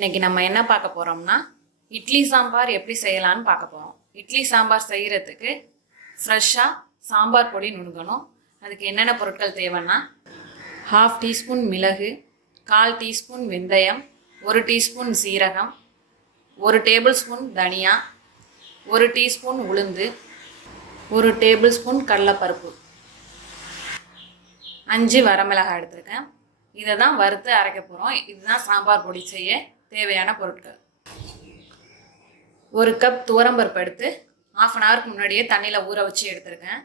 இன்னைக்கு நம்ம என்ன பார்க்க போகிறோம்னா இட்லி சாம்பார் எப்படி செய்யலான்னு பார்க்க போகிறோம். இட்லி சாம்பார் செய்கிறதுக்கு ஃப்ரெஷ்ஷாக சாம்பார் பொடி நுணுகணும். அதுக்கு என்னென்ன பொருட்கள் தேவைன்னா 1/2 டீஸ்பூன் மிளகு, 1/4 டீஸ்பூன் வெந்தயம், 1 டீஸ்பூன் சீரகம், 1 டேபிள் ஸ்பூன் தனியா, 1 டீஸ்பூன் உளுந்து, 1 டேபிள் ஸ்பூன் கடலைப்பருப்பு, 5 வரமிளகாய் எடுத்திருக்கேன். இதை தான் வறுத்து அரைக்க போகிறோம். இதுதான் சாம்பார் பொடி செய்ய தேவையான பொருட்கள். 1 கப் துவரம்பருப்பு எடுத்து 1/2 அன் ஹவருக்கு முன்னாடியே தண்ணியில் ஊற வச்சு எடுத்திருக்கேன்.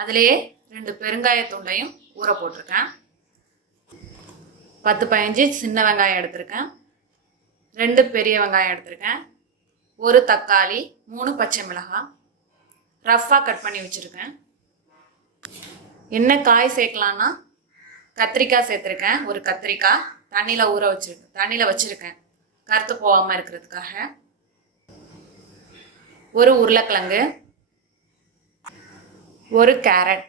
அதிலேயே 2 பெருங்காயத்தூண்டையும் ஊற போட்டிருக்கேன். 10-15 சின்ன வெங்காயம் எடுத்திருக்கேன். 2 பெரிய வெங்காயம் எடுத்திருக்கேன். 1 தக்காளி, 3 பச்சை மிளகாய் ரஃப்பாக கட் பண்ணி வச்சுருக்கேன். என்ன காய் சேர்க்கலான்னா கத்திரிக்காய் சேர்த்துருக்கேன். 1 கத்திரிக்காய் தண்ணியில் வச்சுருக்கேன் கருத்து போகாமல் இருக்கிறதுக்காக. 1 உருளைக்கிழங்கு, 1 கேரட்,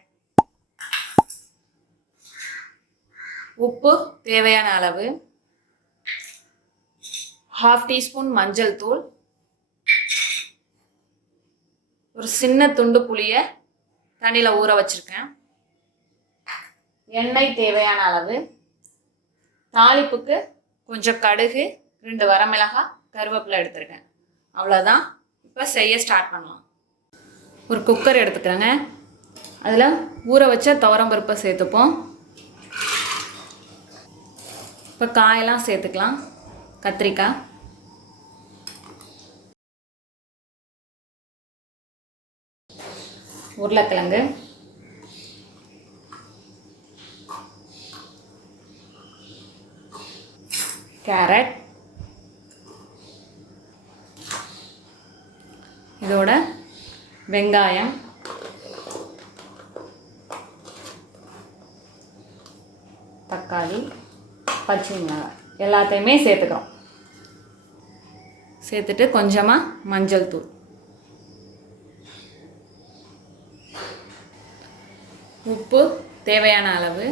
உப்பு தேவையான அளவு, 1/2 டீஸ்பூன் மஞ்சள் தூள், ஒரு சின்ன துண்டு புளியை தண்ணியில் ஊற வச்சுருக்கேன். எண்ணெய் தேவையான அளவு, தாளிப்புக்கு கொஞ்சம் கடுகு, 2 வரமிளகாய், கருவேப்பிலை எடுத்துருக்கேன். அவ்வளோதான். இப்போ செய்ய ஸ்டார்ட் பண்ணலாம். ஒரு குக்கர் எடுத்துக்கிறேங்க. அதில் ஊற வச்ச துவரம்பருப்பை சேர்த்துப்போம். இப்போ காயெல்லாம் சேர்த்துக்கலாம். கத்திரிக்காய், உருளைக்கிழங்கு, கேரட், இதோட வெங்காயம், தக்காளி, பச்சை மிளகாய் எல்லாத்தையுமே சேர்த்துக்கிறோம். சேர்த்துட்டு கொஞ்சமாக மஞ்சள் தூள், உப்பு தேவையான அளவு,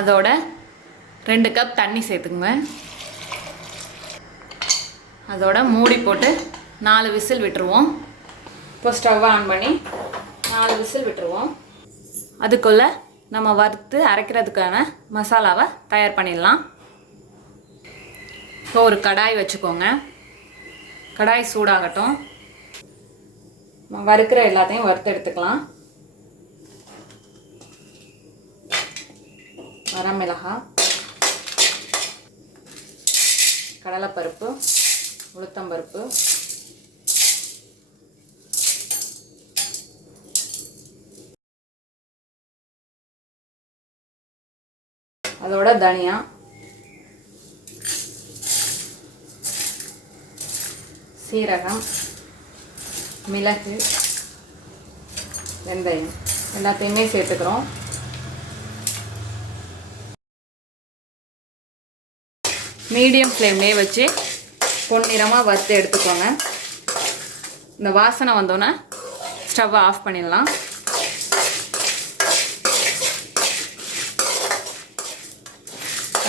அதோட 2 கப் தண்ணி சேர்த்துக்குங்க. அதோட மூடி போட்டு 4 விசில் விட்டுருவோம். இப்போ ஸ்டவ் ஆன் பண்ணி 4 விசில் விட்டுருவோம். அதுக்குள்ளே நம்ம வறுத்து அரைக்கிறதுக்கான மசாலாவை தயார் பண்ணிடலாம். இப்போ ஒரு கடாய் வச்சுக்கோங்க. கடாய் சூடாகட்டும். வறுக்கிற எல்லாத்தையும் வறுத்து எடுத்துக்கலாம். வரமிளகாய், கடலைப்பருப்பு, உளுத்தம்பருப்பு, அதோட தனியா, சீரகம், மிளகு, வெந்தயம் எல்லாத்தையுமே சேர்த்துக்கிறோம். மீடியம் ஃப்ளேம்லேயே வச்சு பொன்னிறமாக வறுத்து எடுத்துக்கோங்க. இந்த வாசனை வந்தோன்னே ஸ்டவ்வை ஆஃப் பண்ணிடலாம்.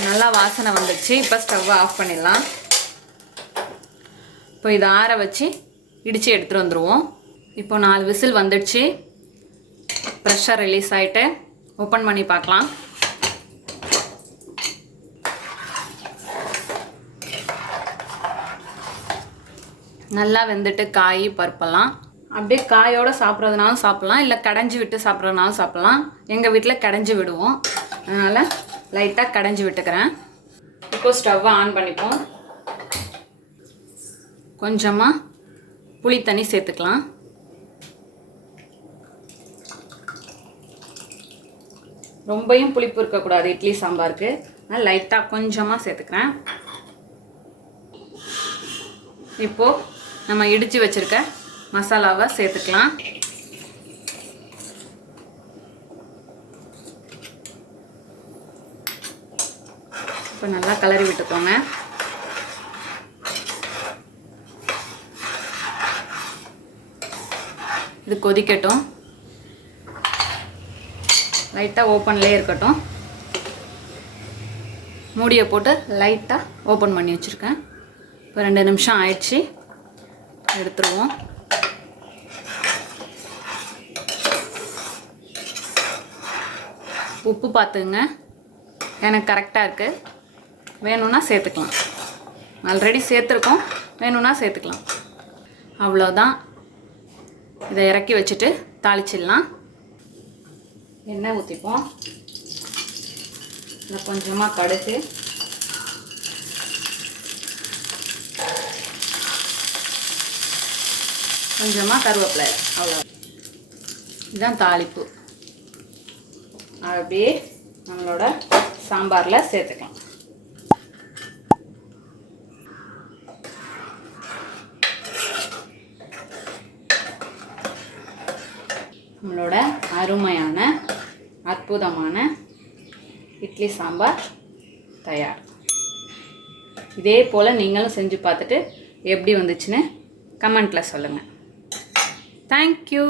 நல்லா வாசனை வந்துடுச்சு. இப்போ ஸ்டவ்வை ஆஃப் பண்ணிடலாம். இப்போ இதை ஆற வச்சு இடித்து எடுத்துகிட்டு வந்துடுவோம். இப்போ 4 விசில் வந்துடுச்சு. ப்ரெஷர் ரிலீஸ் ஆகிட்டு ஓப்பன் பண்ணி பார்க்கலாம். நல்லா வெந்துட்டு காய் பருப்பெல்லாம் அப்படியே காயோடு சாப்பிட்றதுனாலும் சாப்பிட்லாம், இல்லை கடைஞ்சி விட்டு சாப்பிட்றதுனாலும் சாப்பிட்லாம். எங்கள் வீட்டில் கடைஞ்சி விடுவோம், அதனால் லைட்டாக கடைஞ்சி விட்டுக்கிறேன். இப்போது ஸ்டவ்வை ஆன் பண்ணிப்போம். கொஞ்சமாக புளி தண்ணி சேர்த்துக்கலாம். ரொம்பையும் புளிப்பு இருக்கக்கூடாது இட்லி சாம்பாருக்கு, அதனால் லைட்டாக கொஞ்சமாக சேர்த்துக்கிறேன். இப்போது நம்ம இடித்து வச்சுருக்க மசாலாவை சேர்த்துக்கலாம். இப்போ நல்லா கிளறி விட்டுக்கோங்க. இது கொதிக்கட்டும். லைட்டாக ஓப்பன்லேயே இருக்கட்டும். மூடியை போட்டு லைட்டாக ஓப்பன் பண்ணி வச்சுருக்கேன். இப்போ 2 நிமிஷம் ஆயிடுச்சு, எடுத்துருவோம். உப்பு பார்த்துங்க, எனக்கு கரெக்டாக இருக்குது. வேணும்னா சேர்த்துக்கலாம், ஆல்ரெடி சேர்த்துருக்கோம், வேணும்னா சேர்த்துக்கலாம். அவ்வளோதான். இதை இறக்கி வச்சுட்டு தாளிச்சிடலாம். எண்ணெய் ஊற்றிப்போம். இதில் கொஞ்சமாக கடுகு, கொஞ்சமாக கருவேப்பிலை, அவ்வளோ. இதுதான் தாளிப்பு. அப்படியே நம்மளோட சாம்பாரில் சேர்த்துக்கலாம். நம்மளோட அருமையான அற்புதமான இட்லி சாம்பார் தயார். இதே போல் நீங்களும் செஞ்சு பார்த்துட்டு எப்படி வந்துச்சுன்னு கமெண்ட்டில் சொல்லுங்கள். தேங்க்யூ.